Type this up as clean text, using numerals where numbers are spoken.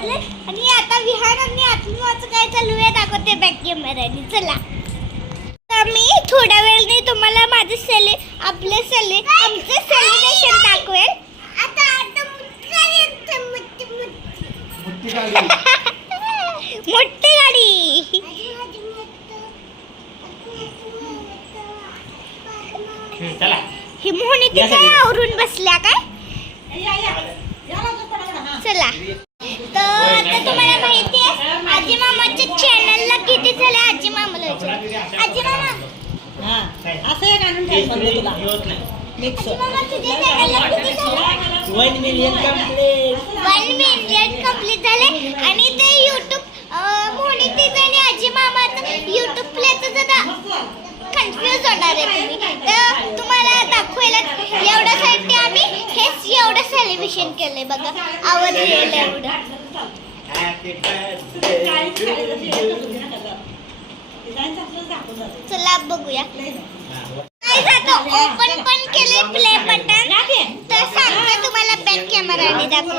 आवरले आणि आता विहान आणि आत्माचं काय चालू आहे दाखवते बॅक कॅमेराने. चला तर मी थोड्या वेळाने तुम्हाला माझे आमचं सेलिब्रेशन दाखवेल. आता मोठी गाडी चला ही मोहनी तिथे आवरून बसल्या काय. चला तर आता तुम्हाला माहिती आहे आजी मामाच्या चॅनलला किती झाले. आजी मामाला आजी मामा असं एक आणून ठेव म्हणलं तुला मिक्स आजी मामा तुझ्या चॅनलला किती झाले. 1 मिलियन कंप्लीट 1 मिलियन कंप्लीट झाले आणि ते YouTube मोहनी तिथे आणि आजी मामाचं YouTube प्लेचं जरा कन्फ्यूज होणार आहे तुम्ही. तर तुम्हाला दाखवायला एवढ्यासाठी आम्ही हेच एवढं सेलिब्रेशन केलंय बघा. आवडलेलं एवढं. चला बघूया काय जातो. ओपन पण केले प्ले बटन तर सांगते तुम्हाला बॅक कॅमेराने दाखव.